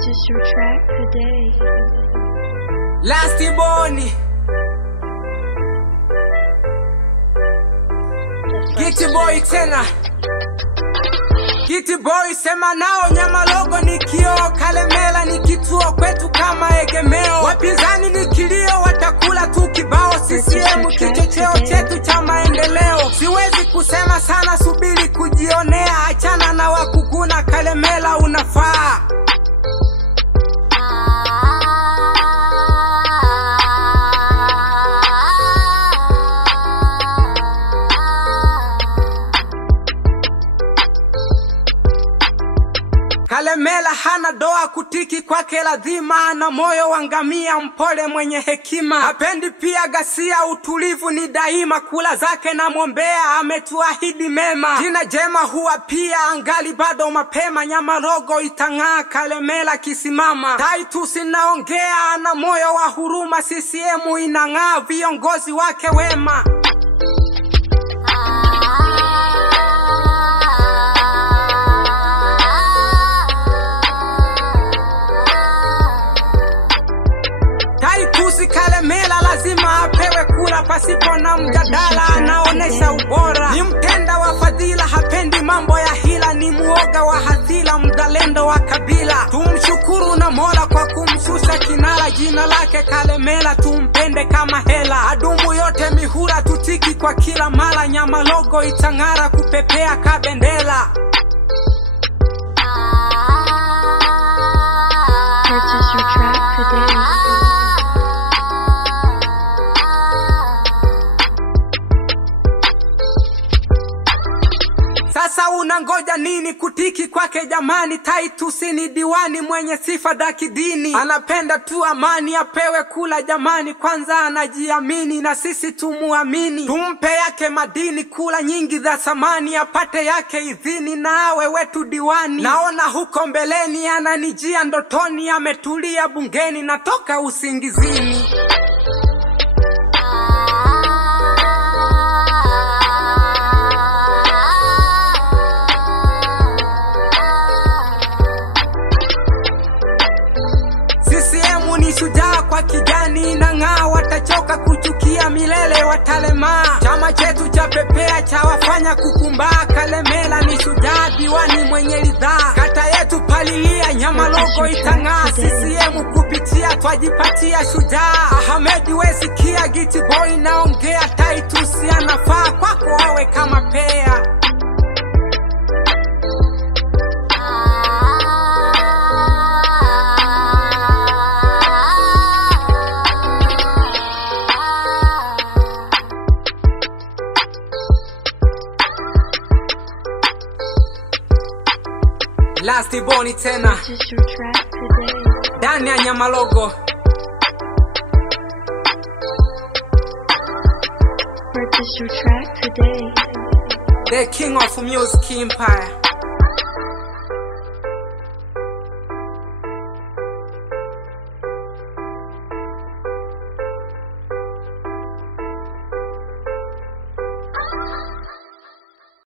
Purchase your track today. Lasty Boni Giti boy tena Giti boy sema nao nyama logo ni kio Kalemela ni kituo kwetu kama egemeo Wapinzani ni kilio watakula tu kibao CCM kichocheo chetu cha maendeleo Siwezi kusema sana subiri kujionea Achana na wakuguna Kalemela unafaa Kalemela hana doa kutiki kwake lazima na moyo wangamia mpole mwenye hekima Hapendi pia gasia utulivu ni daima kula zake na mwombea ametuahidi mema Jina jema huwa pia angali bado mapema Nyama rogo itang'aa Kalemela kisimama Titus naongea na moyo wa huruma CCM inang'aa viongozi wake wema Kalemela lazima apewe kura pasipo na mjadala anaonesha ubora Ni mtenda wa fadhila hapendi mambo ya hila Ni muoga wa hadhila mzalendo wa kabila Tumshukuru na Mola kwa kumshusha kinara Jina lake Kalemela tumpende kama hela Adumu yote mihura tutiki kwa kila mara Nyama logo itang'ara kupepea kabendela Purchase your track today. Sasa unangoja nini kutiki kwake jamani Titus ni diwani mwenye sifa za kidini Anapenda tu amani apewe kula jamani Kwanza anajiamini na sisi tumuamini Tumpe yake madini kula nyingi za samani Apate yake idhini na awe wetu diwani Naona huko mbeleni ananijia ndotoni Ametulia bungeni natoka usingizini Shujaa kwa kijani inang'aa watachoka kuchukia milele watalemaa Chama chetu cha pepea cha wafanya kukumbaa Kalemela ni shujaa diwani mwenye ridhaa Kata yetu palilia nyama logo itang'aa CCM kupitia twajipatia shujaa Ahmed wesikia Giti boy naongea Titus anafaa kwako awe kama pea Lasty Boni tena Purchase your track today. Ndani ya nyama logo Purchase your track today. The king of music empire